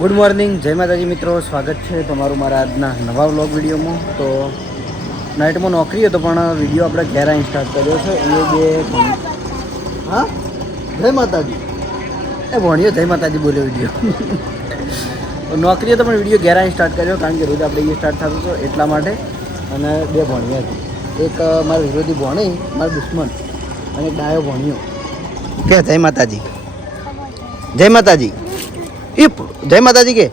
Good morning, જય માતાજી મિત્રો. સ્વાગત છે તમારું મારા આજના નવા વ્લોગ વિડીયોમાં. તો નાઇટમાં નોકરી હતો પણ વિડીયો આપણે ઘેર આવીને સ્ટાર્ટ કર્યો છે. એ બે હા જય માતાજી એ ભણ્યો જય માતાજી બોલ્યો વિડીયો. નોકરી હતો પણ વિડીયો ઘેર આવીને સ્ટાર્ટ કર્યો કારણ કે રોજ આપણે એ સ્ટાર્ટ થતું હતો એટલા માટે. અને બે ભણ્યા હતી, એક મારા વિરોધી ભણી મારો દુશ્મન અને એક ડાયો ભણ્યો. કે જય માતાજી જય માતાજી એ જય માતાજી કે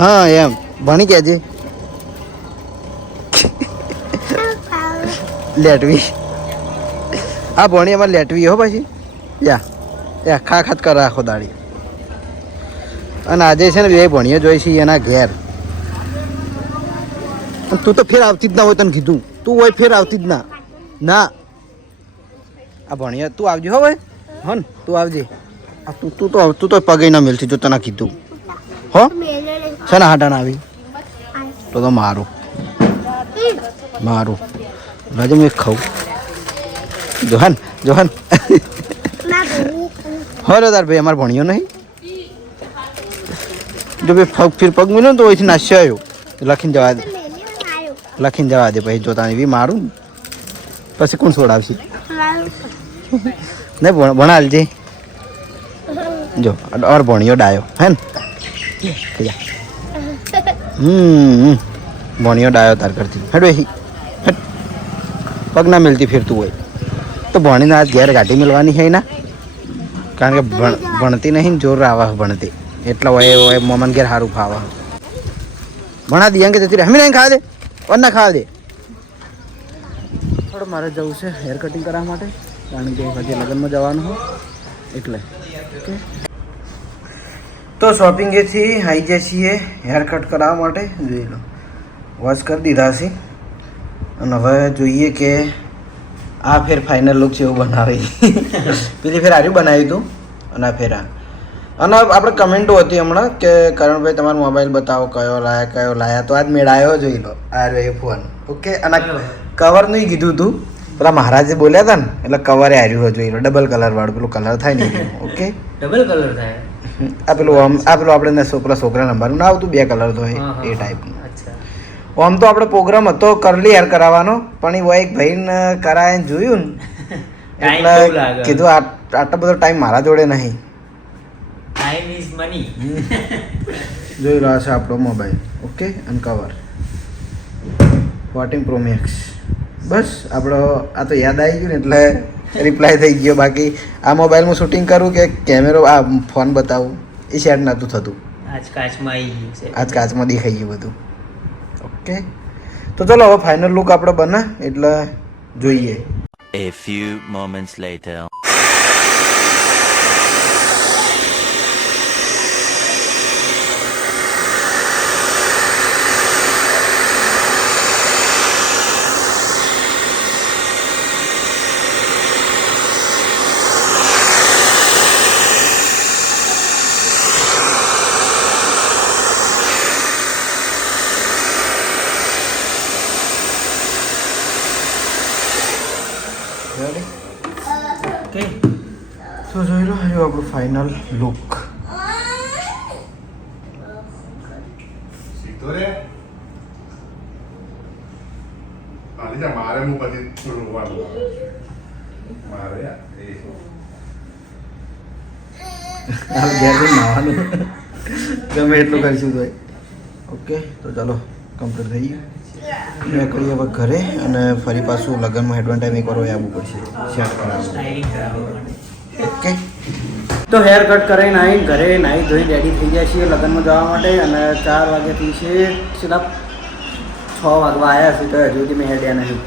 હા એમ ભણી કે છે લેટવી આ ભણી અમારે લેટવી હો પછી યા ખા ખાત કર રાખો દાડી. અને આજે છે ને બે ભણીએ જોઈ છે એના ઘેર. તું તો ફેર આવતી જ ના હોય, તને કીધું તું હોય ફેર આવતી જ ના ના. આ ભણીએ તું આવજે હો ભાઈ. હો ને તું આવજે. તું તો પગે ના મેલતી જો તને કીધું હો છે ને હાટાને આવી તો મારું રાજા મેં ખાઉં જોહાન હો તાર ભાઈ અમારે ભણ્યો નહીં. જો ભાઈ ફીર પગ મિલ્યો ને તો અહીંથી નાશ્યો આવ્યો લખીને જવા દે પછી જોતા એવી મારું પછી કોણ છોડાવશે નહીં ભણાલજે જો ઓર ભણ્યો ડાયો હે ને ભણ્યો ડાયો તાર કરતી હેડ પગ ના મિલતી ફેરતું હોય તો ભણીને આજ ઘેર ગાડી મિલવાની છે ના કારણ કે ભણતી નહીં જોર આવા ભણતી એટલા હોય મોમન ઘેર સારું ખાવા ભણા દિયા કે જતી હમી નહીં ખાવા દે ઓર ના ખાવા દે. થોડું મારે જવું છે હેર કટિંગ કરવા માટે કારણ કે હજી લગ્નમાં જવાનું હોય એટલે ઓકે. તો શોપિંગેથી આવી જાય છીએ હેર કટ કરાવવા માટે. જોઈ લો વોશ કરી દીધા છે અને હવે જોઈએ કે આ ફેર ફાઇનલ લુક છે એવું બનાવી. પેલી ફેર આર્યું બનાવ્યું હતું અને આ ફેર અને આપણે કમેન્ટો હતી હમણાં કે કરણભાઈ તમારો મોબાઈલ બતાવો કયો લાયા તો આજ મેળાયો. જોઈ લો આ રહ્યો ફોન ઓકે. અને કવર નહીં કીધું હતું પેલા મહારાજે બોલ્યા હતા ને એટલે કવરે આવ્યું જોઈ લો ડબલ કલર વાળું પેલું કલર થાય ને ઓકે ડબલ કલર થાય. આ પેલું આપણે છોકરા નંબરનું ના આવતું બે કલર તો હોય એ ટાઈપનું. આમ તો આપણે પ્રોગ્રામ હતો કરલી હેર કરાવવાનો પણ એ એક ભાઈને કરાવીને જોયું ને એટલે કીધું આટલો બધો ટાઈમ મારા જોડે નહીં. Time is money. જોઈ રહ્યો છે આપણો મોબાઈલ ઓકે અને કવર 14 Pro Max. બસ આપણો આ તો યાદ આવી ગયું ને એટલે રિપ્લાય થઈ ગયો. બાકી આ મોબાઈલમાં શૂટિંગ કરું કે કેમેરો આ ફોન બતાવું એ સેટ નહોતું થતું. આજ કાચમાં દેખાઈ ગયું બધું ઓકે. તો ચલો હવે ફાઇનલ લુક આપણે બને એટલે જોઈએ. A few moments later. Okay તો જોઈ લો હવે આપણું ફાઇનલ લુક. ગમે એટલું કરીશું તો ઓકે. તો ચાલો કમ્પ્લીટ થઈ ગયું. મેં કરીએ હવે ઘરે અને ફરી પાછું લગ્નમાં એડવાન્સ ટાઈમ એક વાર આવવું પડશે શેર કરાવવું ઓકે. તો હેર કટ કરીને આવીને ઘરે નાહી ધોઈ રેડી થઈ ગયા છીએ લગ્નમાં જવા માટે. અને 4 વાગ્યાથી છે સીધા 6 વાગવા આવ્યા છે તો હજુ સુધી મેં હેડ્યા નહીં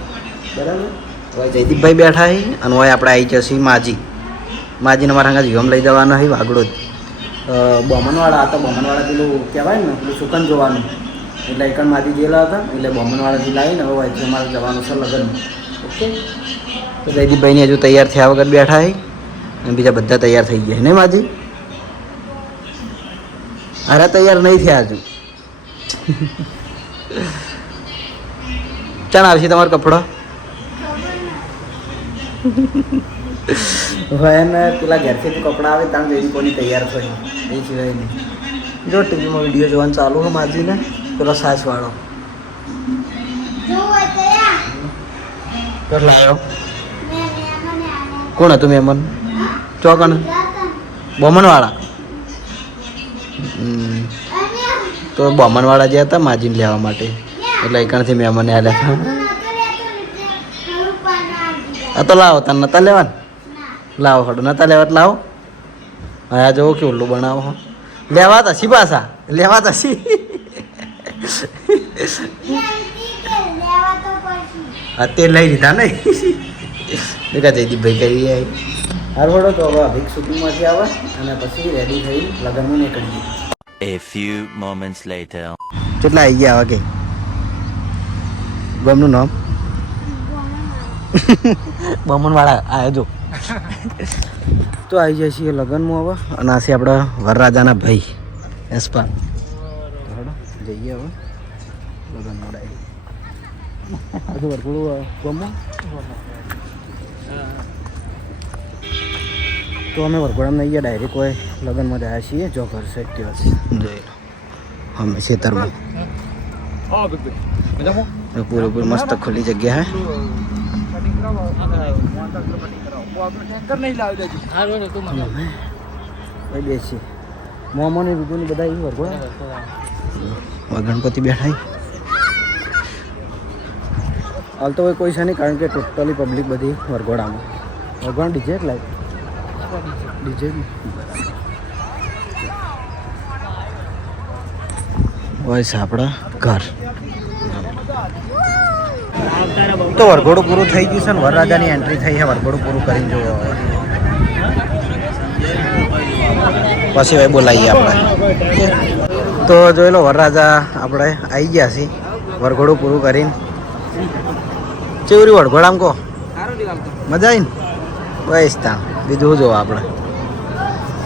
બરાબર. હવે જયદીપભાઈ બેઠા છે અને હવે આપણે આવી જશે માજીને મારા હંગા જીવમ લઈ જવાના છે વાગડો જ બોમનવાળા હતા. બોમનવાળા પેલું કહેવાય ને પેલું સુકન જોવાનું એટલે એકણ માજી ગયેલા હતા એટલે બોમનવાળાથી લાવીને હવે આજે અમારે જવાનું છે લગ્ન ઓકે. તો જયદીપભાઈની હજુ તૈયાર થયા વગર બેઠા છે અને બીજા બધા તૈયાર થઈ ગયા ને માજી અરે તૈયાર નહીં થયા હજુ. ચાલ આવશે તમારો કપડો હવે એને પેલા ઘેરથી કપડાં આવે ત્યાં જઈને કોની તૈયાર થઈ એ સિવાય નહીં જો ટીવીમાં વિડીયો જોવાનું ચાલુ હોય માજીને પેલો સાસવાળો કેટલા આવ્યો કોણ હતું મહેમાન ચોકણ બોમનવાળા તો બોમનવાળા જે હતા માજીને લેવા માટે એટલે એકણથી મહેમાને આલ્યા હતા આ તો લાવો તને નતા લેવાને લાવો હડો નતા લેવા એટલે લાવો હા જવો કે ઉલ્લું બનાવો હો લેવા તસી પાછા લેવા તસી હા તે લઈ લીધા નહીં દેખા જયદીપભાઈ કરી આવી હારવડો તો હવે અભિક શૂટિંગમાંથી આવે અને પછી રેડી થઈ લગ્નમાં નીકળીએ. A few moments later. કેટલા આવી ગયા વાગે ગમનું નામ બમનવાળા આવ્યા જો તો આવી જાય છીએ લગ્નમાં હવે અને આ છે આપણા વરરાજાના ભાઈ એસપા જઈએ હવે લગ્નમાં ડાયરેક્ટ હજુ વરઘોડું ગમો તો અમે વરઘોડામાં નહીં ગયા ડાયરેક્ટ હોય લગ્નમાં જ આવ્યા છીએ જો ઘર સેટ થયો છે જોઈ લો અમે ખેતરમાં પૂરેપૂરી મસ્ત ખુલ્લી જગ્યા હે બેસી મોમો ને બીજું બધા એ વરઘોડા ગણપતિ બેઠા હાલ તો કોઈ છે નહીં કારણ કે ટોટલી પબ્લિક બધી વરઘોડામાં વરઘોડા ડીજે જ લાગે ડીજે હોય છે આપણા ઘર તો વરઘોડું પૂરું થઈ ગયું છે ને વરરાજાની એન્ટ્રી થઈ છે વરઘોડું પૂરું કરીને જુઓ પછી હવે બોલાવીએ આપણે તો જોઈ લો વરરાજા આપણે આવી ગયા છીએ વરઘોડું પૂરું કરીને ચેવરી વરઘોડામાં કહો મજા આવી ને બસ ત્યાં બીજું જોવા આપણે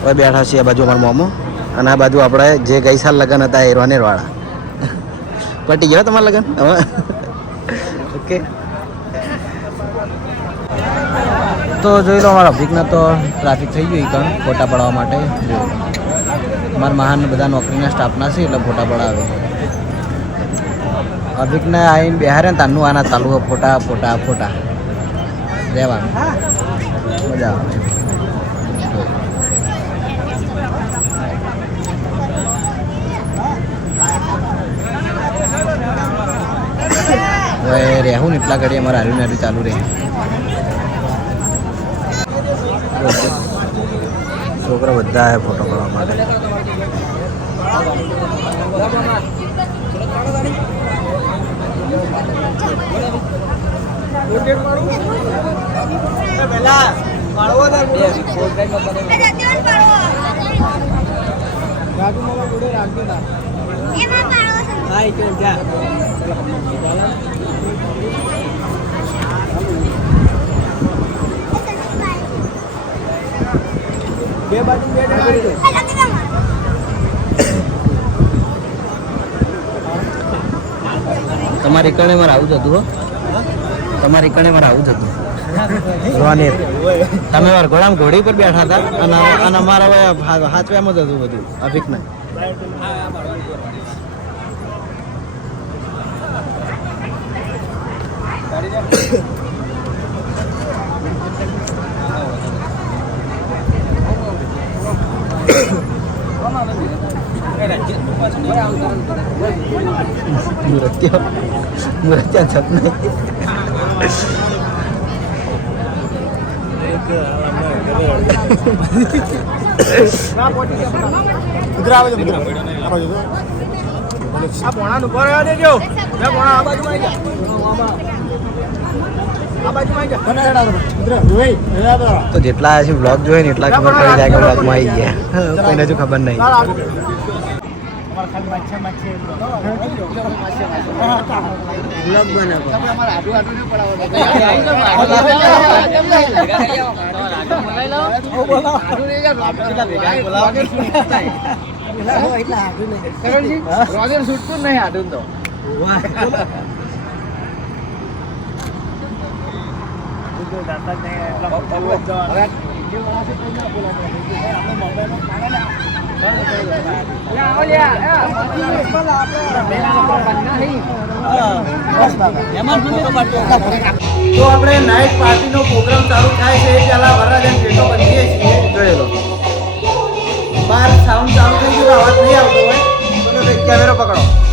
હવે બેઠા છીએ આ બાજુ અમારા મોમો અને આ બાજુ આપણે જે ગઈ સાલ લગ્ન હતા એ રોનેરવાળા પટી ગયા તમારા લગ્ન હવે ઓકે તો જોઈ લો અમારા અભિકના તો ટ્રાફિક થઈ ગયું કારણ ફોટા પડાવવા માટે અમારા મહાન બધા નોકરીના સ્ટાફના છે એટલે ફોટા પડાવે અભિકને આવીને બિહારે ને તાનું આના ચાલુ હોય ફોટા ફોટા ફોટા રહેવાનું મજા આવે હવે રહેવું ને એટલા ઘડી અમારે હારું હારું ચાલુ રહે છોકરા બધા આવ્યા ફોટો પાડવા માટે તમારી કણે મારે આવું જ હતું હો તમારી કણે મારે આવું જ હતું રોનેર તમે વરઘોડામાં ઘોડી પર બેઠા હતા અને અમારા હાથવ્યામાં જ હતું બધું અભિકના નૃત્ય છત નહીં તો જેટલા છે બ્લોગ જોઈએ ને એટલા ખબર પડી જાય કે બ્લોગમાં આવી ગયા કોઈને હજુ ખબર નહીં બ્લોગ બનાવો છૂટતું નહીં આટું તો તો આપણે નાઇટ પાર્ટીનો પ્રોગ્રામ ચાલુ થાય છે એ પહેલા વરરાજન ગેટો બંધીએ છીએ જોઈ લો બહાર સાઉન્ડ ચાલુ થઈ ગયું અવાજ નહીં આવતો હોય તો કેમેરો પકડો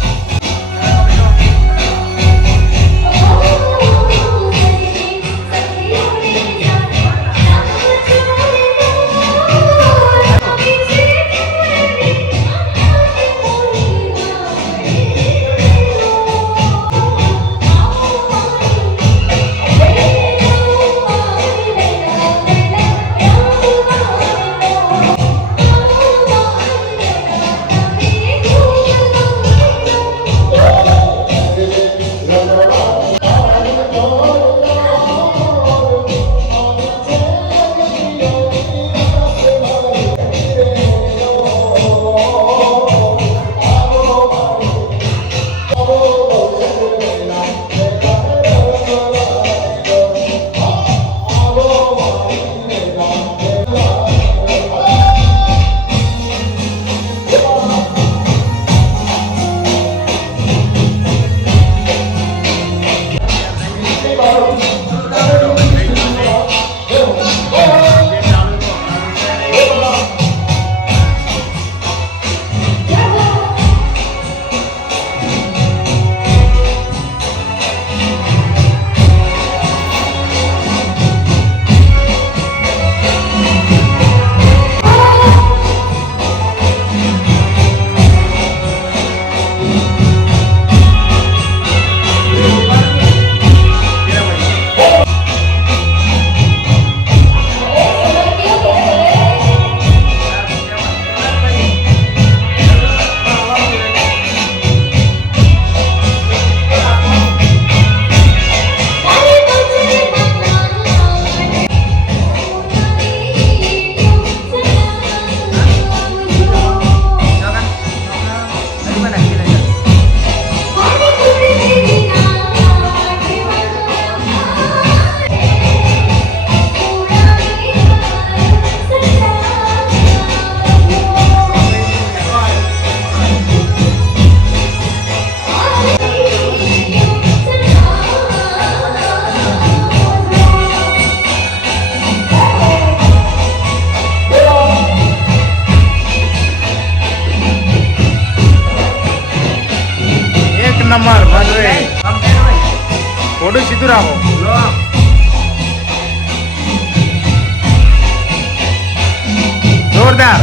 નંબર ભલે થોડું સીધું રાખો જોરદાર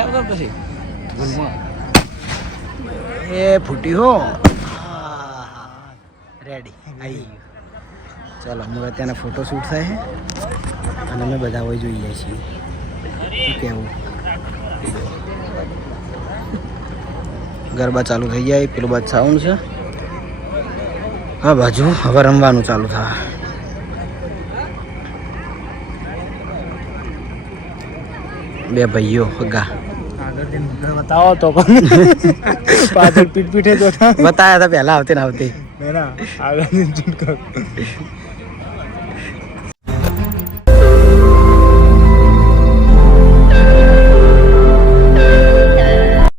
નહીં આવતા પછી ભૂલમાં એ ફૂટી હો રેડી આવી ચાલો અમારે ત્યાંના ફોટોશૂટ થાય છે અને અમે બધા હોય જોઈએ છીએ શું કહેવું ગરબા ચાલુ થઈ જાય પેલું બાદ સાઉન્ડ છે હા બાજુ હવે રમવાનું ચાલુ થાય બે ભાઈઓ હગા બતાવો તો પાછળ પીઠે તો બતાયા હતા પહેલા આવતી ને આવતી આગળ